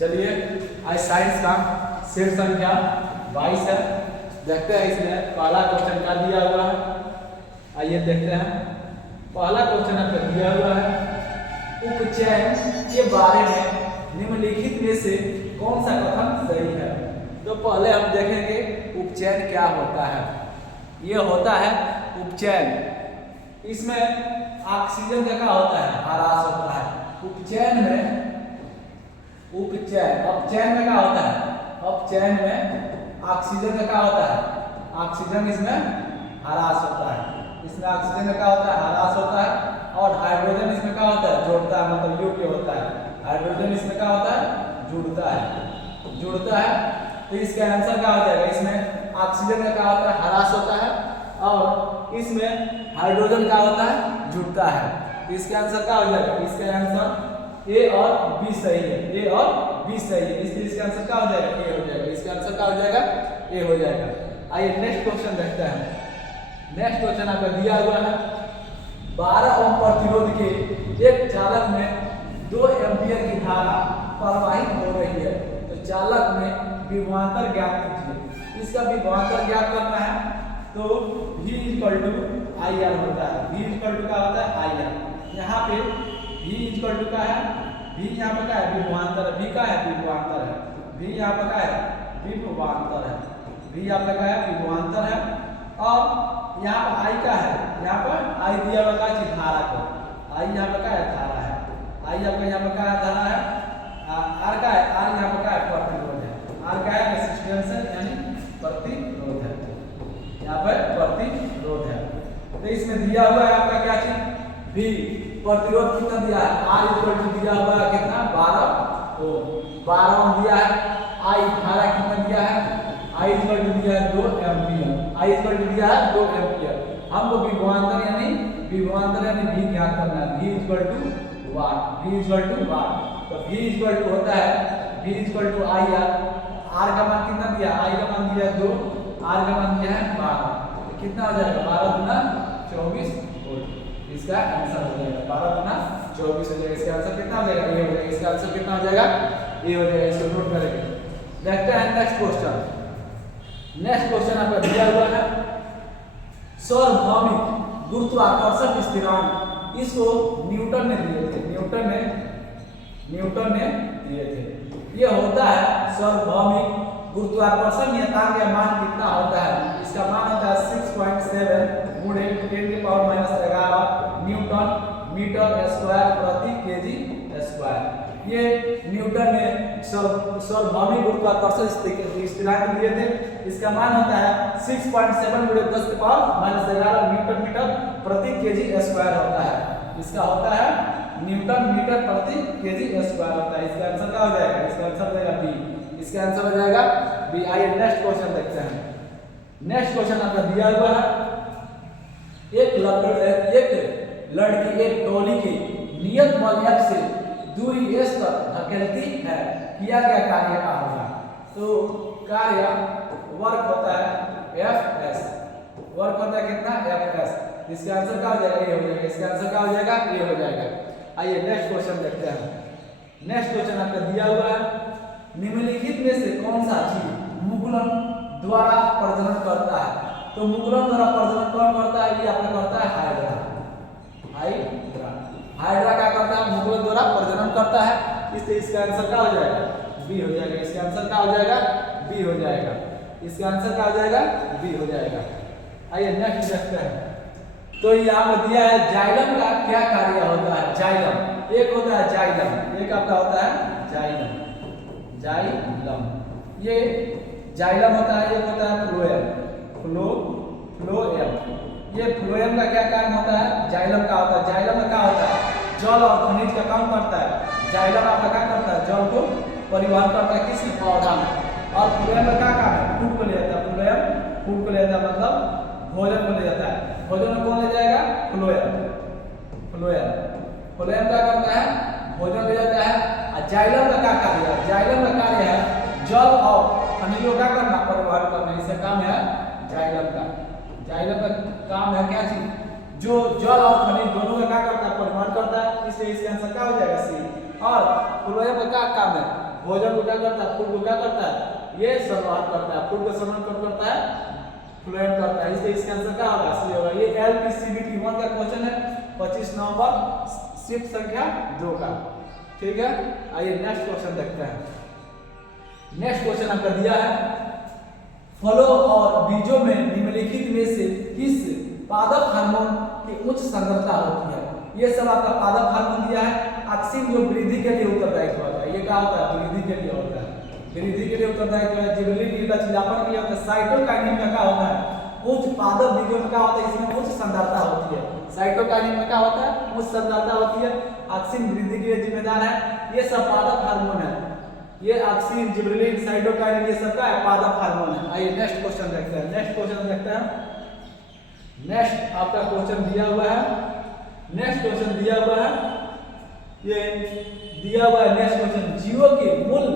चलिए आज साइंस का शेर संख्या 22 है। देखते हैं इसमें पहला क्वेश्चन क्या दिया हुआ है। आइए देखते हैं। पहला क्वेश्चन आपका दिया हुआ है, उपचयन के बारे में निम्नलिखित में से कौन सा कथन सही है। तो पहले हम देखेंगे उपचयन क्या होता है। ये होता है उपचयन, इसमें ऑक्सीजन का क्या होता है, ह्रास होता है। उपचयन में अपचयन में क्या होता है, अपचयन में ऑक्सीजन का क्या होता है, ऑक्सीजन इसमें ह्रास होता है। इसमें ऑक्सीजन का क्या होता है, ह्रास होता है। और हाइड्रोजन इसमें क्या होता है, जोड़ता है, मतलब युक्त होता है। हाइड्रोजन इसमें क्या होता है, जुड़ता है। तो इसका आंसर क्या हो जाएगा, इसमें ऑक्सीजन का क्या होता है, ह्रास होता है, और इसमें हाइड्रोजन क्या होता है, जुड़ता है। तो इसका आंसर क्या हो जाएगा, इसका आंसर ए और बी सही है। ए और बी सही है, इसलिए इसका आंसर क्या हो जाएगा, ए हो जाएगा। इसका आंसर क्या हो जाएगा, ए हो जाएगा। आइए नेक्स्ट क्वेश्चन देखते हैं। नेक्स्ट क्वेश्चन आपका दिया हुआ है, 12 ओम प्रतिरोध के एक चालक में 2 एम्पियर की धारा प्रवाहित हो रही है। तो चालक में विभवांतर ज्ञात कीजिए। इसका विभवांतर ज्ञात करना है तो V = IR होता है। V = क्या होता है, IR। यहाँ पे V = क्या है, V यहाँ पर क्या है, विभवांतर है। V का है, विभवांतर है। V यहाँ पर क्या है, विभवांतर है। V यहाँ पर क्या है, विभवांतर है। और यहाँ पर I का है, यहाँ पर I दिया हुआ है धारा को। I यहाँ पर क्या है, धारा है। I आपका यहाँ पर क्या है, धारा है। R का है, R यहाँ पर क्या है, प्रतिरोध है। R का है रेजिस्टेंस है, यानी प्रतिरोध है। यहाँ पर प्रतिरोध है। तो इसमें दिया हुआ है आपका क्या चीज, V प्रतिरोध कितना दिया है, R = दिया हुआ है कितना, 12 ओम। 12 ओम दिया है। I धारा कितना दिया है, I = दिया है 2 एम्पियर। I = दिया है 2 एम्पियर। हमको विभवांतर यानी V ज्ञात करना है। V = वाट। V = वाट। तो V होता है, V = IR। R का मान कितना दिया, I का मान दिया 2, R का मान दिया है 12। तो कितना हो जाएगा, 12 × 24 वोल्ट। इसका आंसर हो जाएगा 12 × 24 हो जाएगा। इसका आंसर कितना हो जाएगा, ये हो जाएगा। इसका आंसर कितना हो जाएगा, ये हो जाएगा। इसको नोट करेंगे। देखते हैं नेक्स्ट क्वेश्चन। नेक्स्ट क्वेश्चन आपका दिया हुआ है, सार्वभौमिक गुरुत्वाकर्षण स्थिरांक। इसको न्यूटन ने दिए थे। न्यूटन ने दिए थे। ये होता है सार्वभौमिक गुरुत्वाकर्षण नियतांक का मान कितना होता है। इसका मान होता है 6.7 × 10⁻11 न्यूटन मीटर स्क्वायर प्रति केजी स्क्वायर। ये न्यूटन ने सार्वभौमिक गुरुत्वाकर्षण स्थिरांक दिए थे। इसका मान होता है 6.7 × 10⁻11 न्यूटन मीटर प्रति केजी स्क्वायर होता है। इसका होता है न्यूटन मीटर प्रति केजी स्क्वायर होता है। इसका आंसर क्या हो जाएगा, इसका आंसर हो जाएगा बी। इसका आंसर हो जाएगा बी। आइए नेक्स्ट क्वेश्चन देखते हैं। नेक्स्ट क्वेश्चन आपका दिया हुआ है, एक लड़की एक टोली की नियत बल F से दूरी S तक धकेलती है। किया गया कार्य का होगा। तो कार्य वर्क होता है Fs। वर्क होता है कितना, Fs। इसका आंसर क्या हो जाएगा, ये हो जाएगा। इसका आंसर क्या हो जाएगा, ये हो जाएगा। आइए नेक्स्ट क्वेश्चन देखते हैं। नेक्स्ट क्वेश्चन आपका दिया हुआ है, निम्नलिखित में से कौन सा जीव मुकुलन द्वारा प्रजनन करता है। तो मुकुलन द्वारा प्रजनन कौन करता है, ये आपका करता है हाइड्रा। हाइड्रा क्या करता है, मुकुलन द्वारा प्रजनन करता है। इसलिए इसका आंसर क्या हो जाएगा, बी हो जाएगा। इसका आंसर क्या हो जाएगा, बी हो जाएगा। इसका आंसर क्या हो जाएगा, बी हो जाएगा। आइए नेक्स्ट देखते हैं। तो यहाँ पर दिया है, जाइलम का क्या कार्य होता है। जाइलम एक होता है, जाइलम एक आपका होता है जाइलम। ये जाइलम होता है, एक होता है फ्लोएम। ये फ्लोएम का क्या काम होता है, जाइलम का होता है। जाइलम में क्या होता है, जल और खनिज का काम करता है। जाइलम आपका क्या करता है, जल को परिवहन करता है किस पौधा में। और फ्लोएम में क्या काम है, फूड को ले जाता है। फ्लोएम फूड को ले जाता है, मतलब भोजन को ले जाता है। भोजन को कौन ले जाएगा, फ्लोएम क्या करता है, भोजन ले जाता है। और जाइलम का क्या कार्य है, जाइलम का कार्य है जल और खनिजों का करना, परिवहन करना। इसका काम है जाइलम का। जाइलम का काम है क्या चीज, जो जल और खनिज दोनों का क्या करता है, परिवहन करता है। इसलिए इसका आंसर क्या हो जाएगा, सी। और फ्लोएम का क्या काम है, भोजन को क्या करता है, फूड को क्या करता है, ये संवहन करता है, फूड को संवहन कौन करता है, फ्लूएंट करता है। इसलिए इसका आंसर क्या होगा, सी होगा। ये LPCVT 1 का क्वेश्चन है 25 नवंबर शिफ्ट संख्या 2 का। ठीक है, आइए नेक्स्ट क्वेश्चन देखते हैं। नेक्स्ट क्वेश्चन आपका दिया है, फलों और बीजों में निम्नलिखित में से किस पादप हार्मोन की उच्च सांद्रता होती है। ये सब आपका पादप हार्मोन दिया है। ऑक्सिन जो वृद्धि के लिए उत्तरदायित्व होता है, ये क्या होता है, वृद्धि के लिए होता है, वृद्धि के लिए उत्तरदायित्व है। जिबरेलिन लचीलापन के लिए होता है। साइटोकाइनिन में क्या होता है, उच्च पादप बीजों में क्या होता है, इसमें उच्च सांद्रता होती है। साइटोकाइनिन में क्या होता है, उच्च सांद्रता होती है। ऑक्सिन वृद्धि के लिए जिम्मेदार है। ये सब पादप हार्मोन है। ये ऑक्सिन, जिबरेलिन, साइटोकाइनिन ये सब का पादप हार्मोन है। आइए नेक्स्ट क्वेश्चन देखते हैं। नेक्स्ट क्वेश्चन देखते हैं। नेक्स्ट आपका क्वेश्चन दिया हुआ है, नेक्स्ट क्वेश्चन दिया हुआ है, ये दिया हुआ है नेक्स्ट क्वेश्चन, जीवों की मूल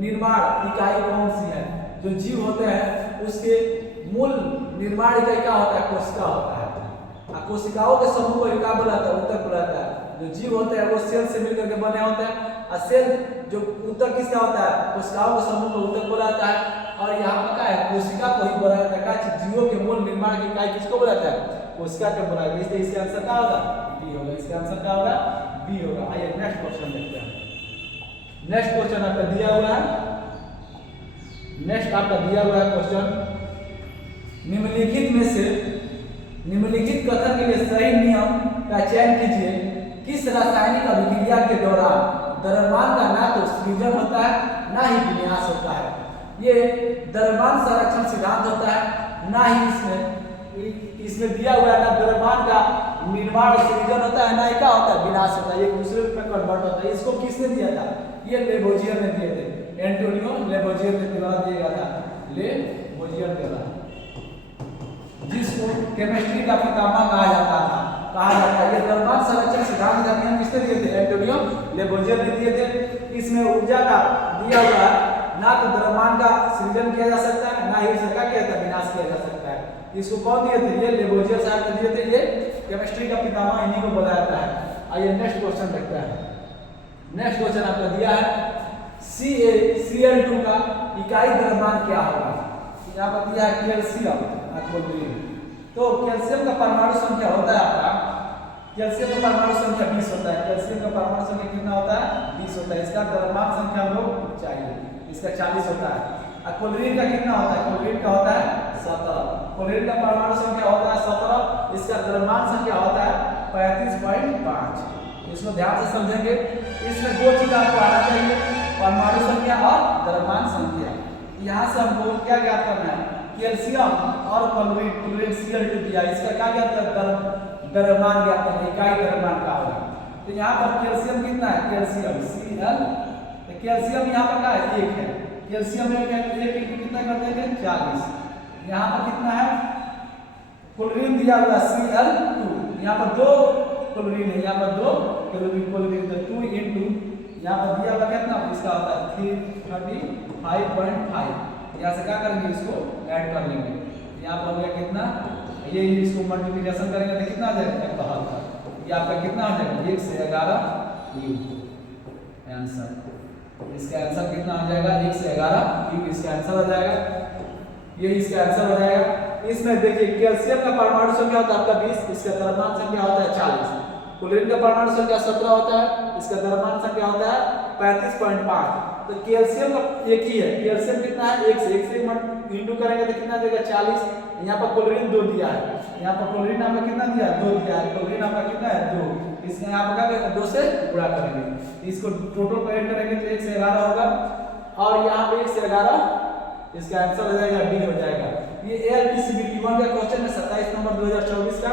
निर्माण इकाई कौन सी है। जो जीव होते हैं उसके मूल निर्माण इकाई क्या होता है, कोशिका होता है। कोशिकाओं के समूह को क्या बुलाता है, ऊतक बुलाता है। जो जीव होते हैं वो सेल से मिलकर के बने होते हैं। और सेल जो ऊतक किसका होता है, कोशिकाओं के समूह को ऊतक बुलाता है। और यहाँ पर क्या है, कोशिका को ही बुलाया जाता है। जीवों के मूल निर्माण की इकाई किसको बुलाता है, कोशिका को बुलाया जाता है। इसलिए इसका आंसर क्या होगा, बी होगा। इसका आंसर क्या होगा, बी होगा। आइए नेक्स्ट क्वेश्चन देखते हैं। नेक्स्ट क्वेश्चन आपका दिया हुआ है, नेक्स्ट आपका दिया हुआ है क्वेश्चन, निम्नलिखित में से निम्नलिखित कथन के लिए सही नियम का चयन कीजिए। किस रासायनिक अभिक्रिया के दौरान द्रव्यमान का ना तो सृजन होता है ना ही विन्यास होता है। ये द्रव्यमान संरक्षण सिद्धांत होता है, ना ही इसमें दिया हुआ है ना द्रव्यमान का निर्माण सृजन होता है, ना ही क्या होता है, विनाश होता है। ये दूसरे में कन्वर्ट होता है। इसको किसने दिया था, ये लेबोजियर ने दिए थे। एंटोनियो लेबोजियर ने द्वारा दिया गया था, लेबोजियर द्वारा, जिसको केमिस्ट्री का पितामह कहा जाता था, कहा जाता है। ये द्रव्यमान संरक्षण सिद्धांत का नियम किसने दिए थे, एंटोनियो लेबोजियर ने दिए थे। इसमें ऊर्जा का दिया हुआ है, ना तो द्रव्यमान का सृजन किया जा सकता है, ना ही उसका क्या किया था, विनाश किया जा सकता है। इसको कौन दिए थे, ये लेबोजियर साहब ने दिए थे। ये केमिस्ट्री का पितामह इन्हीं को बोला जाता है। आइए नेक्स्ट क्वेश्चन देखते हैं। नेक्स्ट क्वेश्चन आपका दिया है, CaCl2 का इकाई द्रव्यमान क्या होगा। यहाँ पर दिया है कैल्शियम। तो कैल्शियम का परमाणु संख्या होता है आपका, कैल्शियम का परमाणु संख्या 20 होता है। कैल्शियम का परमाणु संख्या कितना होता है, 20 होता है। इसका द्रव्यमान संख्या हम लोग चाहिए, इसका 40 होता है। और क्लोरीन का कितना होता है, क्लोरीन का होता है 17। क्लोरीन का परमाणु संख्या होता है 17, इसका द्रव्यमान संख्या होता है 35.5। इसको ध्यान से समझेंगे। इसमें दो चीज आपको आना चाहिए, परमाणु संख्या और द्रव्यमान संख्या। यहाँ से हमको क्या ज्ञात करना है, कैल्शियम और क्लोरीन, क्लोरीन Cl2 दिया, इसका क्या ज्ञात करना है, द्रव्यमान ज्ञात करना है, इकाई द्रव्यमान का होगा। तो यहाँ पर कैल्शियम कितना है, कैल्शियम Cl, तो कैल्शियम यहाँ पर क्या है, 1 है। कैल्शियम 1 है, 1 इंटू कितना कर देंगे, 40। यहाँ पर कितना है, क्लोरीन दिया हुआ Cl2, यहाँ पर 2 क्लोरीन है, यहाँ पर 2 क्लोरीन, तो 2 इंटू यहाँ पर दिया हुआ कितना, इसका होता है 35.5। यहाँ से क्या करेंगे, इसको ऐड कर लेंगे। यहाँ पर हो गया कितना, ये इसको मल्टीप्लिकेशन करेंगे तो कितना आ जाएगा, 71। ये आपका कितना आ जाएगा, 1 से 11 क्यूब आंसर। इसका आंसर कितना आ जाएगा, 1 से 11 क्यूब इसका आंसर आ जाएगा। ये इसका आंसर हो जाएगा। इसमें देखिए कैल्शियम का परमाणु संख्या होता है आपका 20, इसका द्रव्यमान संख्या होता है 40। क्लोरीन का परमाणु संख्या 17 होता है, इसका द्रव्यमान संख्या होता है 35.5। तो कैल्शियम का एक ही है, कैल्शियम कितना है, 1 से इंटू करेंगे तो कितना देगा, 40। यहाँ पर क्लोरीन 2 दिया है, यहाँ पर क्लोरीन आपका कितना दिया है, 2 दिया है। क्लोरीन आपका कितना है, 2। इसमें यहाँ पर क्या 2 से गुणा करेंगे, इसको टोटल को ऐड करेंगे तो 1 से 11 होगा। और यहाँ पे 1 से 11, इसका आंसर हो जाएगा बी हो जाएगा। ये ALPCVT 1 का क्वेश्चन है 27 नवंबर 2024 का,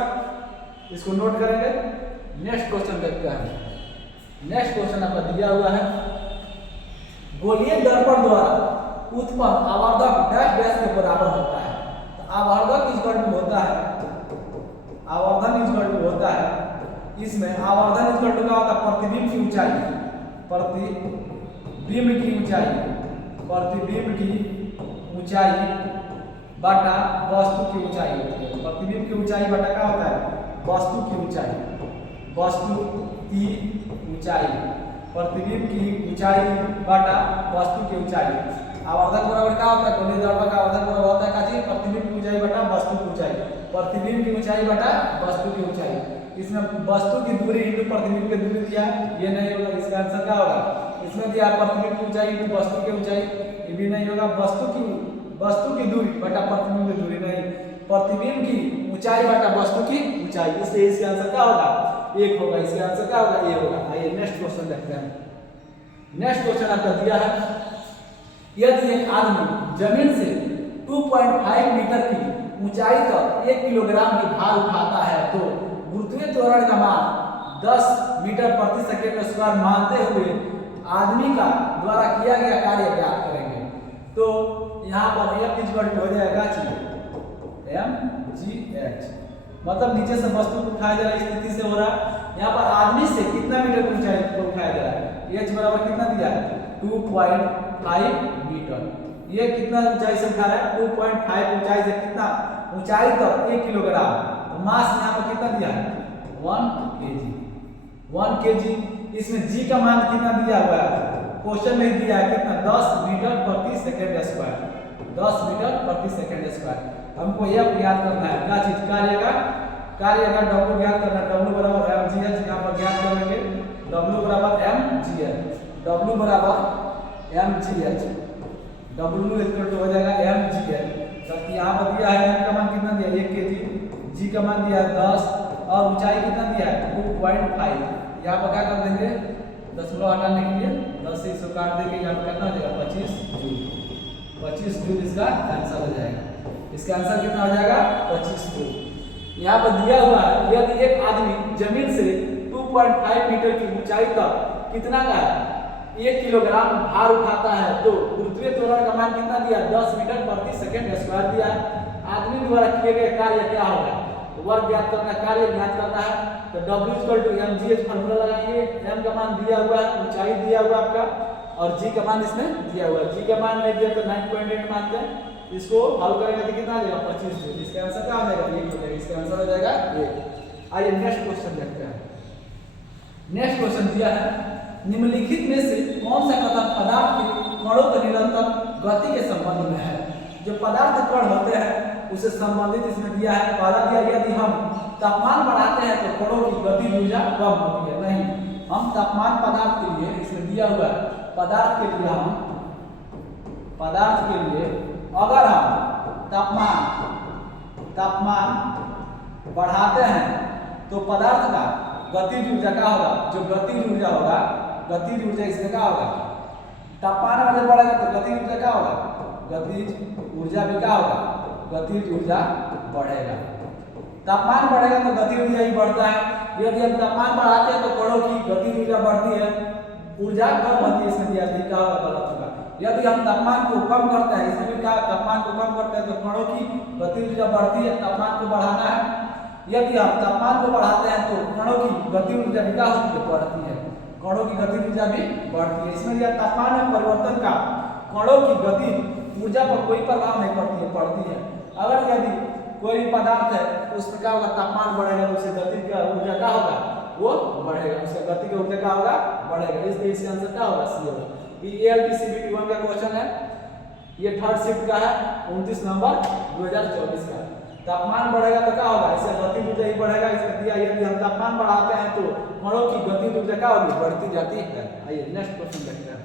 इसको नोट करेंगे। नेक्स्ट क्वेश्चन देखते हैं। नेक्स्ट क्वेश्चन आपका दिया हुआ है, गोलीय दर्पण द्वारा उत्पन्न आवर्धक डैश डैश के बराबर होता है। तो आवर्धक इक्वल टू होता है, आवर्धन इक्वल टू होता है, इसमें आवर्धन इक्वल टू क्या होता है, प्रतिबिंब की ऊंचाई, प्रतिबिंब की ऊंचाई, प्रतिबिंब की ऊंचाई बटा वस्तु की ऊंचाई होती है। प्रतिबिंब की ऊंचाई बटा क्या होता है, वस्तु की ऊंचाई, वस्तु की ऊंचाई। प्रतिबिंब की ऊंचाई बटा वस्तु की ऊंचाई। आवर्धक बराबर क्या होता है, कोणीय द्रव्य का आवर्धक बराबर होता है का जी, प्रतिबिंब की ऊंचाई बटा वस्तु की ऊंचाई। प्रतिबिंब की ऊंचाई बटा वस्तु की ऊंचाई। इसमें वस्तु की दूरी इंटू प्रतिबिंब की दूरी दिया, ये नहीं होगा, इसका आंसर क्या होगा। इसमें दिया प्रतिबिंब की ऊंचाई इंटू वस्तु की ऊंचाई, ये भी नहीं होगा। वस्तु की दूरी बटा प्रतिबिंब की दूरी नहीं, प्रतिबिंब की ऊंचाई बटा वस्तु की ऊंचाई, इसलिए इसका आंसर क्या होगा, एक होगा। इसका आंसर क्या होगा, ए होगा। आइए नेक्स्ट क्वेश्चन देखते हैं। नेक्स्ट क्वेश्चन आपका दिया है, यदि एक आदमी जमीन से 2.5 मीटर की ऊंचाई तक 1 किलोग्राम की भार उठाता है तो गुरुत्वीय त्वरण का मान 10 मीटर प्रति सेकंड स्क्वायर मानते हुए आदमी का द्वारा किया गया कार्य ज्ञात करेंगे। तो यहाँ पर F इक्वल टू हो जाएगा mgh, मतलब नीचे से वस्तु को उठाया जा रहा है, स्थिति से हो रहा है। यहाँ पर आदमी से कितना मीटर की ऊंचाई पर उठाया जा रहा है, h बराबर कितना दिया है 2.5 मीटर। ये कितना ऊंचाई से उठा रहा है, 2.5 ऊंचाई से कितना ऊंचाई तक 1 किलोग्राम। तो मास यहाँ पर कितना दिया है 1 kg। इसमें g का मान कितना दिया हुआ है, क्वेश्चन में दिया है कितना, 10 मीटर प्रति सेकंड स्क्वायर, 10 मीटर प्रति सेकंड स्क्वायर। हमको यह याद करना है, क्या चीज, कार्य का W ज्ञात करना है। W बराबर mgh, यहाँ पर ज्ञात कर लेंगे W बराबर mgh, W बराबर mgh, W इक्वल टू हो जाएगा mgh। तो यहाँ पर दिया है m का मान कितना दिया 1 kg, g का मान दिया है 10 और ऊंचाई कितना दिया है 2.5। यहाँ पर क्या कर देंगे, दशमलव हटाने के लिए 10 से इसको काट देंगे, यहाँ पर कितना हो जाएगा 25 जूल। 25 जूल इसका आंसर हो जाएगा। इसका आंसर कितना हो जाएगा 25 जूल। यहाँ पर दिया हुआ है, यदि एक आदमी जमीन से 2.5 मीटर की ऊंचाई तक कितना का 1 किलोग्राम भार उठाता है तो गुरुत्वीय त्वरण का मान कितना दिया 10 मीटर प्रति सेकंड स्क्वायर दिया है। आदमी द्वारा किए गए कार्य क्या होगा, वर्क ज्ञात करना है, कार्य ज्ञात करना है। तो W equal to mgh formula लगाएंगे, m का मान दिया हुआ है, ऊंचाई दिया हुआ आपका, और g का मान इसमें दिया हुआ है। g का मान नहीं दिया तो 9.8 मानते हैं। इसको हल करेंगे तो कितना आ जाएगा 25 जूल। इसका आंसर क्या हो जाएगा, 1 हो जाएगा। इसका आंसर हो जाएगा 1। आइए नेक्स्ट क्वेश्चन देखते हैं। नेक्स्ट क्वेश्चन दिया है, निम्नलिखित में से कौन सा कथन पदार्थ के कणों के निरंतर गति के संबंध में है। जो पदार्थ कण होते हैं उसे संबंधित इसमें दिया है। पहला दिया, यदि हम तापमान बढ़ाते हैं तो कणों की गतिज ऊर्जा कम होती है। नहीं, हम तापमान पदार्थ के लिए इसमें दिया हुआ है, पदार्थ के लिए अगर हम तापमान बढ़ाते हैं तो पदार्थ का गतिज ऊर्जा क्या होगा, जो गतिज ऊर्जा होगा, गतिज ऊर्जा इसमें क्या होगा, तापमान अगर बढ़ेगा तो गतिज ऊर्जा क्या होगा, गतिज ऊर्जा भी क्या होगा, गतिज ऊर्जा बढ़ेगा। तापमान बढ़ेगा तो गतिज ऊर्जा ही बढ़ता है। यदि हम तापमान बढ़ाते हैं तो कणों की गतिज ऊर्जा बढ़ती है, ऊर्जा कम होती है। इसमें दिया क्या होगा, गलत होगा। यदि हम तापमान को कम करते हैं, इसमें भी क्या, तापमान को कम करते हैं तो कणों की गतिज ऊर्जा बढ़ती है, तापमान को बढ़ाना है। यदि हम तापमान को बढ़ाते हैं तो कणों की गतिज ऊर्जा भी क्या होती है, बढ़ती है, कणों की गतिज ऊर्जा भी बढ़ती है। इसमें दिया तापमान में परिवर्तन का कणों की गतिज ऊर्जा पर कोई प्रभाव नहीं पड़ती है, पड़ती है। अगर यदि कोई भी पदार्थ है उसमें क्या होगा, तापमान बढ़ेगा तो उससे गति का ऊर्जा क्या होगा, वो बढ़ेगा, उसका गति का ऊर्जा क्या होगा, बढ़ेगा। इसलिए इसका आंसर क्या होगा, सी होगा। ये ALTCBT 1 का क्वेश्चन है, ये थर्ड शिफ्ट का है, 29 नवंबर 2024 का। तापमान बढ़ेगा तो क्या होगा, इससे गति ऊर्जा ही बढ़ेगा। इसमें दिया, यदि हम तापमान बढ़ाते हैं तो कणों की गति ऊर्जा क्या होगी, बढ़ती जाती है। आइए नेक्स्ट क्वेश्चन देखते हैं।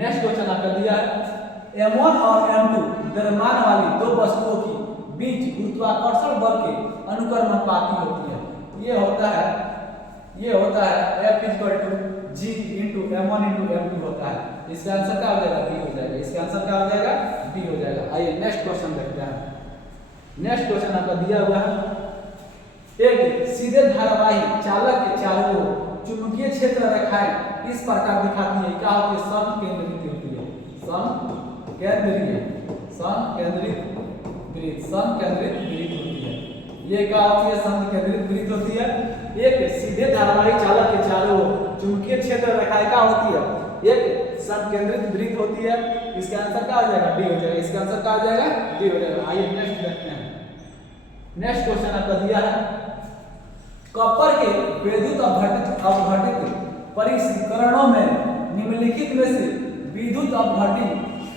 नेक्स्ट क्वेश्चन आपका दिया है, M1 और M2 द्रव्यमान वाली दो वस्तुओं की बीच गुरुत्वाकर्षण बल के अनुक्रमानुपाती होती है। ये होता है F equal to G into M1 into M2 होता है। इसका आंसर क्या हो जाएगा, B हो जाएगा। इसका आंसर क्या हो जाएगा, B हो जाएगा। आइए नेक्स्ट क्वेश्चन देखते हैं। नेक्स्ट क्वेश्चन आपका दिया हुआ है, एक सीधे धारावाही चालक के चारों ओर चुंबकीय क्षेत्र रेखाएं इस प्रकार दिखाती है, क्या होती है, समकेंद्रित होती है, समकेंद्रित वृत्त होती है। ये क्या होती है, समकेंद्रित वृत्त होती है। एक सीधे धारावाही चालक के चारों ओर चुंबकीय क्षेत्र रेखाएं क्या होती है, एक समकेंद्रित वृत्त होती है। इसका आंसर क्या हो जाएगा, डी हो जाएगा। इसका आंसर क्या हो जाएगा, डी हो जाएगा। आइए नेक्स्ट देखते हैं। नेक्स्ट क्वेश्चन आपका दिया है, कॉपर के विद्युत अपघटित परिष्करणों में निम्नलिखित में से विद्युत अपघटन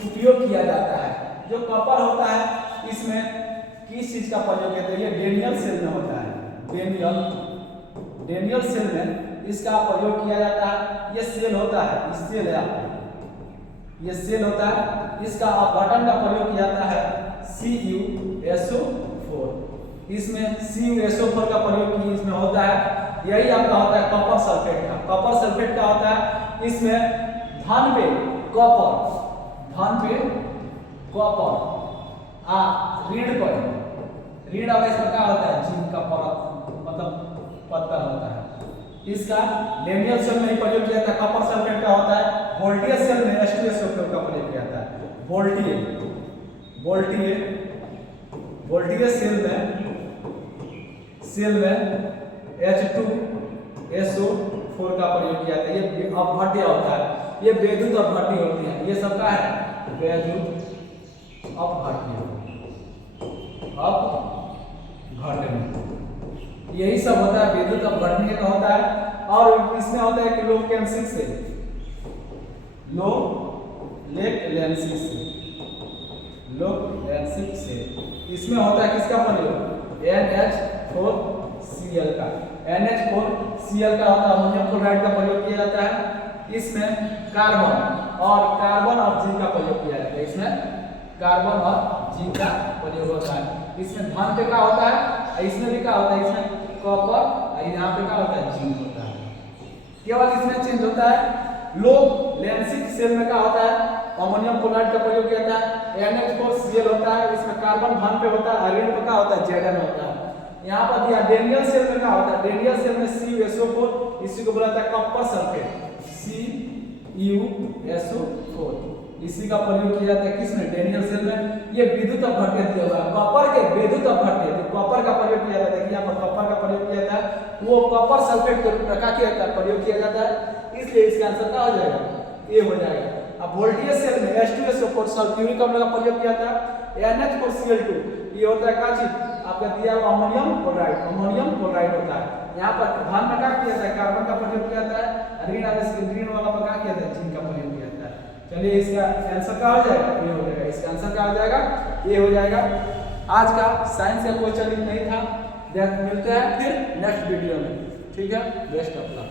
उपयोग किया जाता है। जो कॉपर होता है इसमें किस चीज का प्रयोग किया जाता है? ये डेनियल सेल में होता है। डेनियल सेल में इसका प्रयोग किया जाता है। ये सेल होता है, इस सेल है आपका, ये सेल होता है, इसका अपघटन का प्रयोग किया जाता है CuSO4। इसमें CuSO4 का प्रयोग इसमें होता है। यही आपका होता है कॉपर सल्फेट का। कॉपर सल्फेट का होता है इसमें धन पे कॉपर, ऋण अब इसमें क्या होता है? जिंक का परत, मतलब पत्थर होता है। इसका डेनियल सेल में ही प्रयोग किया जाता है। कॉपर सल्फेट का होता है वोल्टियस सेल में H2SO4 का प्रयोग किया जाता है। वोल्टियस सेल में H2SO4 का प्रयोग किया जाता है। ये अपघट्य होता है, ये विद्युत अपघट्य होती है। ये सबका है विद्युत अपघट्य। यही सब होता है, विद्युत अपघटन का होता है। और इसमें होता है कि लोकलेंसिक से इसमें होता है किसका प्रयोग? NH4Cl का। NH4Cl का होता है अमोनियम क्लोराइड का प्रयोग किया जाता है। इसमें कार्बन और जिंक का प्रयोग किया जाता है। इसमें कार्बन और जिंक का प्रयोग होता है। इसमें धान पे क्या होता है, इसमें भी क्या होता है? इसमें कॉपर और यहाँ पे क्या होता है? जिंक होता है। केवल इसमें चेंज होता है। लोकलेंसिक सेल में क्या होता है? अमोनियम क्लोराइड का प्रयोग किया जाता है। NH4Cl होता है, इसमें कार्बन धान पे होता है, ऋण पे क्या होता है? Zn होता है। यहाँ पर दिया डेनियल सेल में क्या होता है? डेनियल सेल में CuSO4, इसी को बोला जाता है कॉपर सल्फेट, CuSO4। इसी का प्रयोग किया जाता है किसमें? डेनियल सेल में। ये विद्युत अपघट्य दिया हुआ है, कॉपर के विद्युत अपघट्य। जो कॉपर का प्रयोग किया जाता है कि यहाँ पर कॉपर का प्रयोग किया जाता है, वो कॉपर सल्फेट का प्रयोग किया जाता है। इसलिए इसका आंसर क्या हो जाएगा? ए हो जाएगा। अब वोल्टियस सेल में H2SO4 सल्फ्यूरिक अम्ल का प्रयोग किया जाता है। NH4Cl2 ये होता है क्या चीज? आपका दिया हुआ अमोनियम क्लोराइड होता है। यहाँ पर धान में क्या किया जाता है? कार्बन का प्रयोग किया जाता है। ऋण वाला पर क्या किया जाता है? जिंक का प्रयोग किया जाता है। चलिए इसका आंसर क्या हो जाएगा? ये हो जाएगा। इसका आंसर क्या हो जाएगा? ये हो जाएगा। आज का साइंस का क्वेश्चन नहीं था। मिलते हैं फिर नेक्स्ट वीडियो में। ठीक है, बेस्ट ऑफ लक।